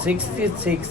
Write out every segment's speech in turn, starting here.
66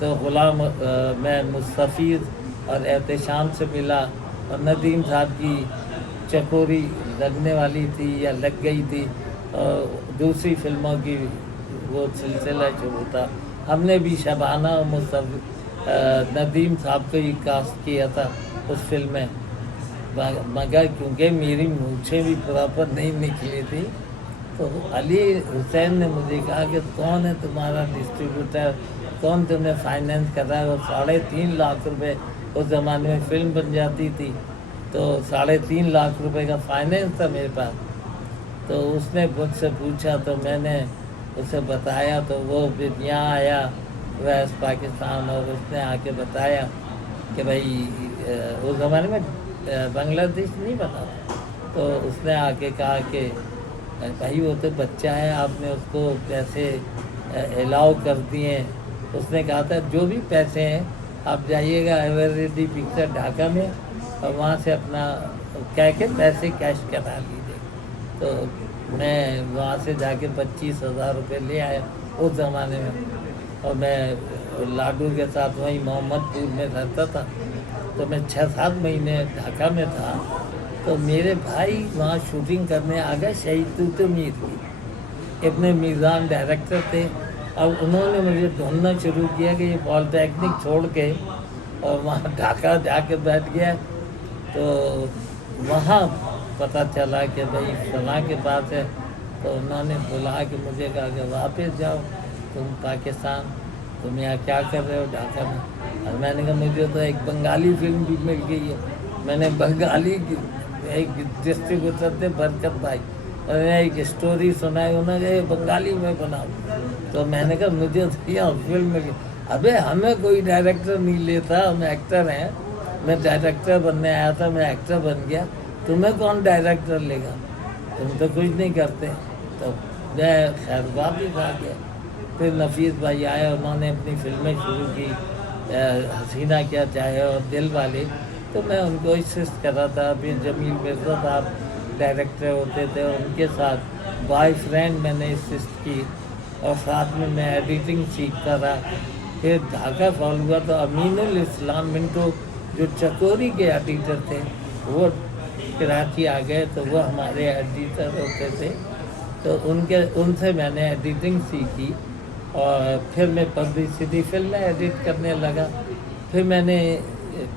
تو غلام میں مستفید اور احتشام سے ملا، اور ندیم صاحب کی چکوری لگنے والی تھی یا لگ گئی تھی، اور دوسری فلموں کی وہ سلسلہ شروع تھا. ہم نے بھی شبانہ اور ندیم صاحب کو ہی کاسٹ کیا تھا اس فلم میں، مگر کیونکہ میری مونچھیں بھی پراپر نہیں نکلی تھی تو علی حسین نے مجھے کہا کہ کون ہے تمہارا ڈسٹریبیوٹر، کون تمہیں فائنینس کر رہا ہے. وہ 3.5 لاکھ روپے اس زمانے میں فلم بن جاتی تھی، تو 3.5 لاکھ روپے کا فائنینس تھا میرے پاس. تو اس نے مجھ سے پوچھا تو میں نے اسے بتایا، تو وہ پھر یہاں آیا ویسٹ پاکستان، اور اس نے آ کے بتایا کہ بھائی اس زمانے میں بنگلہ دیش نہیں پتا. تو اس نے آ کے کہا کہ بھائی وہ تو بچہ ہے، آپ نے اس کو پیسے الاؤ کر دیے. اس نے کہا تھا جو بھی پیسے ہیں آپ جائیے گا ایوریڈی پکچر ڈھاکہ میں، اور وہاں سے اپنا کہہ کے پیسے کیش کرا لیجیے. تو میں وہاں سے جا کے 25,000 روپے لے آیا اس زمانے میں، اور میں لاڈو کے ساتھ وہیں محمد پور میں رہتا تھا. تو میں 6-7 مہینے ڈھاکہ میں تھا. تو میرے بھائی وہاں شوٹنگ کرنے آ گئے، شہید توت میر کی، ابن میزان ڈائریکٹر تھے. اب انہوں نے مجھے ڈھونڈنا شروع کیا کہ یہ پال ٹیکنک چھوڑ کے اور وہاں ڈھاکہ جا کے بیٹھ گیا. تو وہاں پتہ چلا کہ بھائی فلاں کے پاس ہے. تو انہوں نے بلا کے مجھے کہا کہ واپس جاؤ تم پاکستان، تم یہاں کیا کر رہے ہو ڈھاکہ میں. اور میں نے کہا مجھے تو ایک بنگالی فلم بھی مل گئی ہے. میں نے بنگالی کی ایک ڈسٹریبیوٹر تھے برکت بھائی، اور نے ایک اسٹوری سنائی، انہوں نے کہا بنگالی میں بناؤ. تو میں نے کہا مجھے تو یہاں فلم میں ابے ہمیں کوئی ڈائریکٹر نہیں لیتا، ہم ایکٹر ہیں. میں ڈائریکٹر بننے آیا تھا، میں ایکٹر بن گیا، تمہیں کون ڈائریکٹر لے گا، تم تو کچھ نہیں کرتے. تو میں خیر واپس آ گیا. پھر نفیس بھائی آئے، انہوں نے اپنی فلمیں شروع کی، حسینہ کیا چاہے اور دل والے. تو میں ان کو اسسٹ کر رہا تھا. پھر جمیل مرزا صاحب ڈائریکٹر ہوتے تھے، ان کے ساتھ بوائے فرینڈ میں نے اسسٹ کی، اور ساتھ میں ایڈیٹنگ سیکھتا رہا. پھر ڈھاکہ فال ہوا تو امین الاسلام منٹو جو چکوری کے ایڈیٹر تھے وہ کراچی آ گئے، تو وہ ہمارے ایڈیٹر ہوتے تھے. تو ان سے میں نے ایڈیٹنگ سیکھی، اور پھر میں پبلسٹی فلمیں ایڈٹ کرنے لگا. پھر میں نے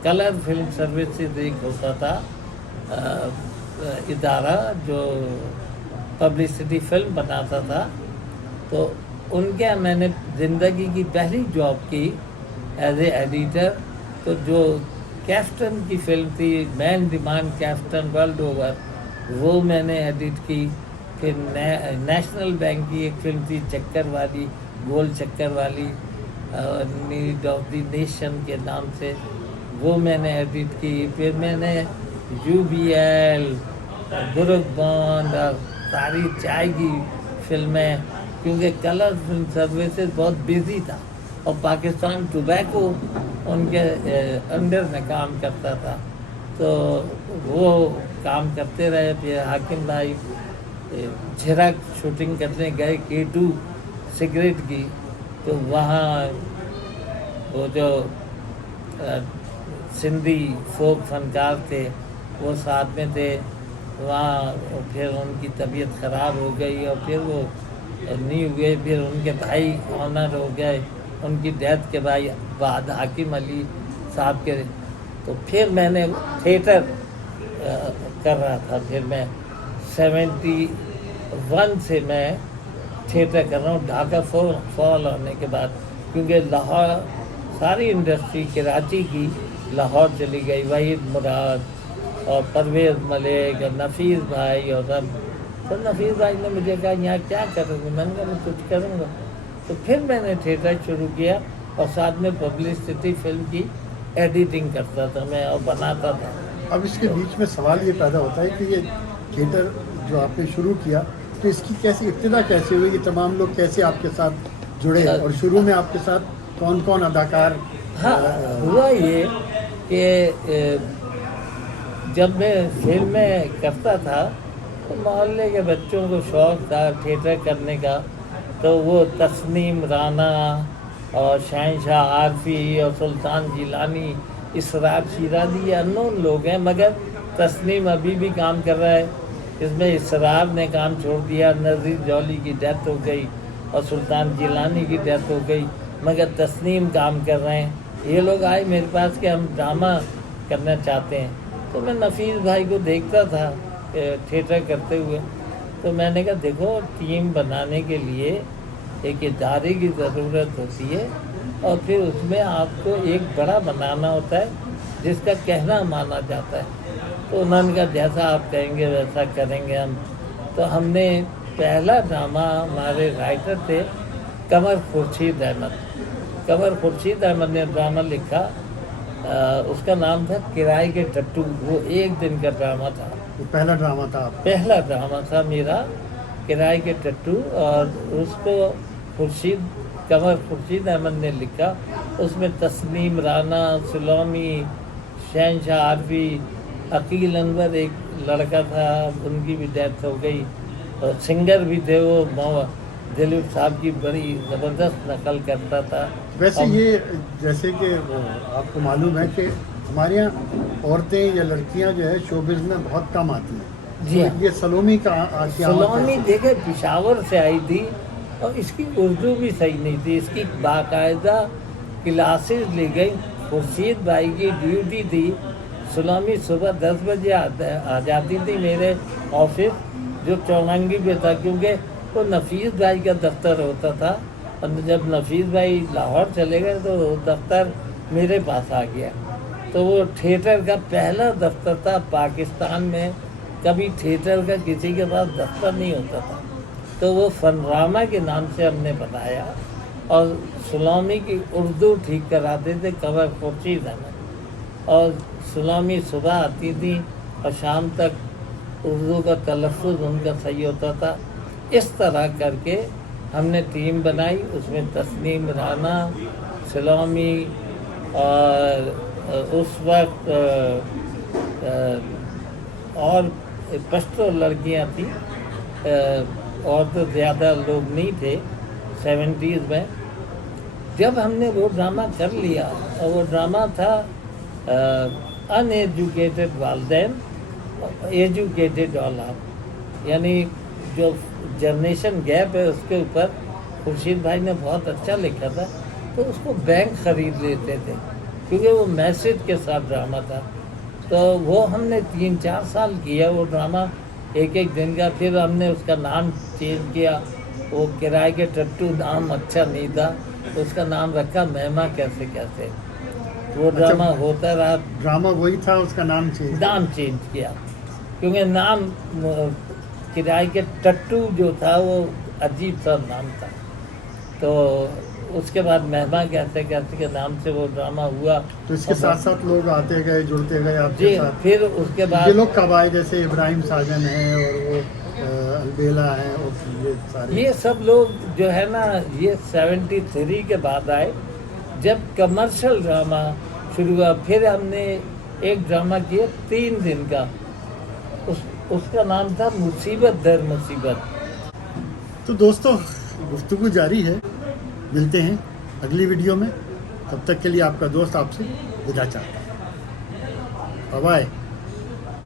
کلر فلم سروسز ایک ہوتا تھا ادارہ جو پبلسٹی فلم بناتا تھا، تو ان کے میں نے زندگی کی پہلی جاب کی ایز اے ایڈیٹر. تو جو کیپٹن کی فلم تھی، مین ڈیمانڈ کیپٹن ورلڈ اوور، وہ میں نے ایڈٹ کی. پھر نیشنل بینک کی ایک فلم تھی چکر والی، گول چکر والی، نیڈ آف دی نیشن کے نام سے، وہ میں نے ایڈٹ کی. پھر میں نے UBL، برک بانڈ اور ساری چائے کی فلمیں، کیونکہ کلر فلم سروسز بہت بزی تھا، اور پاکستان ٹوبیکو ان کے انڈر میں کام کرتا تھا. تو وہ کام کرتے رہے. پھر حاکم بھائی جھرک شوٹنگ کرنے گئے K2 سگریٹ کی، تو وہاں وہ جو سندھی فوک فنکار تھے وہ ساتھ میں تھے. وہاں پھر ان کی طبیعت خراب ہو گئی، اور پھر وہ نہیں ہوئے. پھر ان کے بھائی آنر ہو گئے، ان کی ڈیتھ کے بعد حاکم علی صاحب کے. تو پھر میں نے تھیٹر کر رہا تھا. پھر میں 71 سے میں تھیٹر کر رہا ہوں ڈھاکہ فال ہونے کے بعد، کیونکہ لاہور ساری انڈسٹری کراچی کی لاہور چلی گئی. وحید مراد اور پرویز ملک اور نفیس بھائی اور سب. تو نفیس بھائی نے مجھے کہا یہاں کیا کروں گا، میں نے کہا میں کچھ کروں گا. تو پھر میں نے تھیٹر شروع کیا، اور ساتھ میں پبلسٹی فلم کی ایڈیٹنگ کرتا تھا میں اور بناتا تھا. اب اس کے بیچ میں سوال یہ پیدا ہوتا ہے کہ یہ تھیٹر جو آپ نے شروع کیا، تو اس کی کیسی ابتدا کیسے ہوئی، یہ تمام لوگ کیسے آپ کے ساتھ جڑے، اور شروع میں آپ کے ساتھ کون کون اداکار؟ ہاں ہوا یہ کہ جب میں فلمیں کرتا تھا تو محلے کے بچوں کو شوق تھا تھیٹر کرنے کا. تو وہ تسنیم رانا اور شہنشاہ عارفی اور سلطان جیلانی، اسرار شیرازی، یہ انون لوگ ہیں، مگر تسنیم ابھی بھی کام کر رہا ہے۔ اس میں اسرار نے کام چھوڑ دیا، نذیر جولی کی ڈیتھ ہو گئی اور سلطان جیلانی کی ڈیتھ ہو گئی، مگر تسنیم کام کر رہے ہیں۔ یہ لوگ آئے میرے پاس کہ ہم ڈرامہ کرنا چاہتے ہیں، تو میں نفیس بھائی کو دیکھتا تھا تھیٹر کرتے ہوئے، تو میں نے کہا دیکھو ٹیم بنانے کے لیے ایک ادارے کی ضرورت ہوتی ہے، اور پھر اس میں آپ کو ایک بڑا بنانا ہوتا ہے جس کا کہنا مانا جاتا ہے۔ تو انہوں نے کہا جیسا آپ کہیں گے ویسا کریں گے ہم۔ تو ہم نے پہلا ڈرامہ، ہمارے رائٹر تھے قمر خورشید احمد، قمر خورشید احمد نے ڈرامہ لکھا، اس کا نام تھا کرائے کے ٹٹو۔ وہ ایک دن کا ڈرامہ تھا، وہ پہلا ڈرامہ تھا آپ کا؟ پہلا ڈرامہ تھا میرا کرائے کے ٹٹو، اور اس کو قمر خورشید احمد نے لکھا۔ اس میں تسنیم رانا، سلومی، شہنشاہ عارفی، عقیل انور ایک لڑکا تھا، ان کی بھی ڈیتھ ہو گئی، اور سنگر بھی تھے وہ، دلیپ صاحب کی بڑی زبردست نقل کرتا تھا۔ ویسے یہ جیسے کہ آپ کو معلوم ہے کہ ہمارے یہاں عورتیں یا لڑکیاں جو ہے شوبز میں بہت کم آتی ہیں، جی ہاں، یہ سلومی کا سلومی دیکھے پشاور سے آئی تھی، اور اس کی اردو بھی صحیح نہیں تھی، اس کی باقاعدہ کلاسز لی گئی۔ خورشید بھائی کی ڈیوٹی تھی، سلومی صبح 10 بجے آ جاتی تھی میرے آفس جو چوننگی پہ تھا، کیونکہ وہ نفیس بھائی کا دفتر ہوتا تھا، اور جب نفیس بھائی لاہور چلے گئے تو وہ دفتر میرے پاس آ گیا۔ تو وہ تھیٹر کا پہلا دفتر تھا پاکستان میں، کبھی تھیٹر کا کسی کے پاس دفتر نہیں ہوتا تھا، تو وہ فنرامہ کے نام سے ہم نے بنایا، اور سلومی کی اردو ٹھیک کراتے تھے قمر خورشید احمد، اور سلومی صبح آتی تھی اور شام تک اردو کا تلفظ ان کا صحیح ہوتا تھا۔ اس طرح کر کے ہم نے ٹیم بنائی، اس میں تسنیم رانا، سلومی، اور اس وقت اور پشتو لڑکیاں تھیں، اور تو زیادہ لوگ نہیں تھے 70s میں۔ جب ہم نے وہ ڈرامہ کر لیا، اور وہ ڈرامہ تھا ان ایجوکیٹڈ والدین، ایجوکیٹڈ اولاد، یعنی جو جنریشن گیپ ہے اس کے اوپر خورشید بھائی نے بہت اچھا لکھا تھا، تو اس کو بینک خرید لیتے تھے، کیونکہ وہ میسج کے ساتھ ڈرامہ تھا۔ تو وہ ہم نے 3-4 سال کیا وہ ڈرامہ، ایک دن کا۔ پھر ہم نے اس کا نام چینج کیا، وہ کرائے کے ٹٹو نام اچھا نہیں تھا، اس کا نام رکھا مہما کیسے کیسے۔ وہ ڈرامہ ہوتا رہا، ڈرامہ وہی تھا، اس کا نام چینج کیا، کیونکہ نام کرائے کے ٹٹو جو تھا وہ عجیب سا نام تھا۔ تو اس کے بعد مہما کیسے کیسے کے نام سے وہ ڈرامہ ہوا۔ تو اس کے ساتھ ساتھ لوگ آتے گئے، جڑتے گئے آپ جی، کے ساتھ؟ پھر اس کے بعد یہ لوگ کب آئے؟ جیسے ابراہیم ساجن ہیں، اور وہ البیلا ہیں، اور یہ سارے، یہ سب لوگ جو ہے نا، یہ 73 کے بعد آئے، جب کمرشل ڈرامہ شروع ہوا۔ پھر ہم نے ایک ڈرامہ کیا 3 دن کا، اس کا نام تھا مصیبت در مصیبت۔ تو دوستو گفتگو جاری ہے، ملتے ہیں اگلی ویڈیو میں، تب تک کے لیے آپ کا دوست آپ سے ودا چاہتا ہے۔ Bye bye.